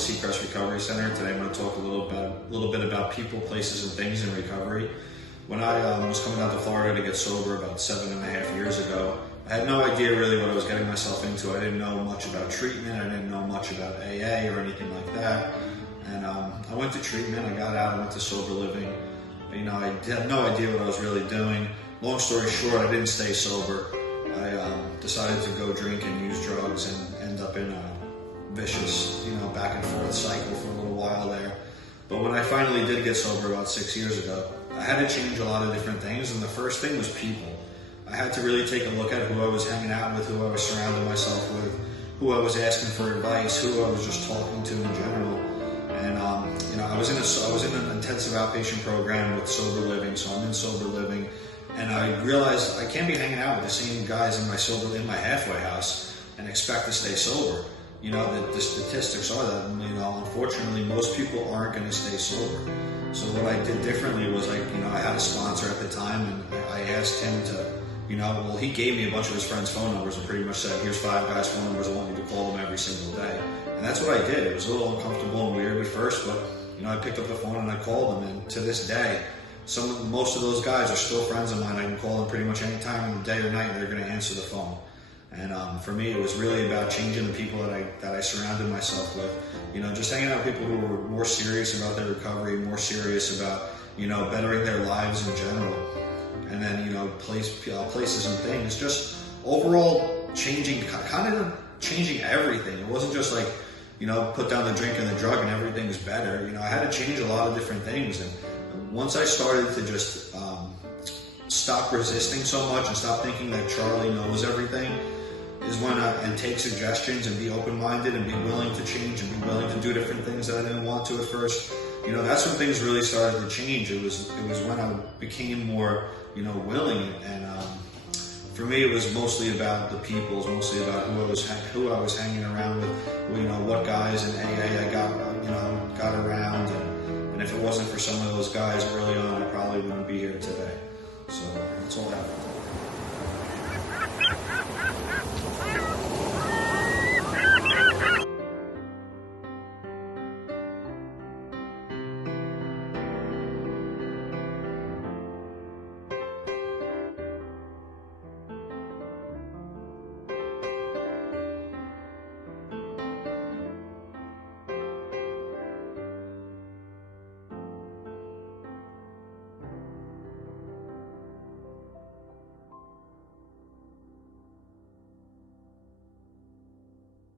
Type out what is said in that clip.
Seacrest Recovery Center. Today I'm going to talk a little bit about people, places, and things in recovery. When I was coming out to Florida to get sober about 7.5 years ago, I had no idea really what I was getting myself into. I didn't know much about treatment. I didn't know much about AA or anything like that. And I went to treatment. I got out. I went to sober living. You know, I had no idea what I was really doing. Long story short, I didn't stay sober. I decided to go drink and use drugs and end up in a vicious, back and forth cycle for a little while there. But when I finally did get sober about 6 years ago, I had to change a lot of different things, and the first thing was people. I had to really take a look at who I was hanging out with, who I was surrounding myself with, who I was asking for advice, who I was just talking to in general. And I was in an intensive outpatient program with sober living, so I'm in sober living, and I realized I can't be hanging out with the same guys in my halfway house and expect to stay sober. The statistics are that, unfortunately, most people aren't going to stay sober. So what I did differently was, I had a sponsor at the time, and I asked him to, he gave me a bunch of his friends' phone numbers and pretty much said, here's 5 guys' phone numbers, I want you to call them every single day. And that's what I did. It was a little uncomfortable and weird at first, but, I picked up the phone and I called them, and to this day, most of those guys are still friends of mine. I can call them pretty much any time of the day or night, and they're going to answer the phone. And for me, it was really about changing the people that I surrounded myself with. Just hanging out with people who were more serious about their recovery, more serious about, bettering their lives in general. And then, places and things. Just overall changing everything. It wasn't just like, put down the drink and the drug and everything's better. I had to change a lot of different things. And once I started to just stop resisting so much and stop thinking that Charlie knows everything, is when and take suggestions and be open-minded and be willing to change and be willing to do different things that I didn't want to at first. That's when things really started to change. It was when I became more, willing. And for me, it was mostly about the people. It was mostly about who I was hanging around with. What guys in AA I got around. And if it wasn't for some of those guys early on, I probably wouldn't be here today. So that's all I have.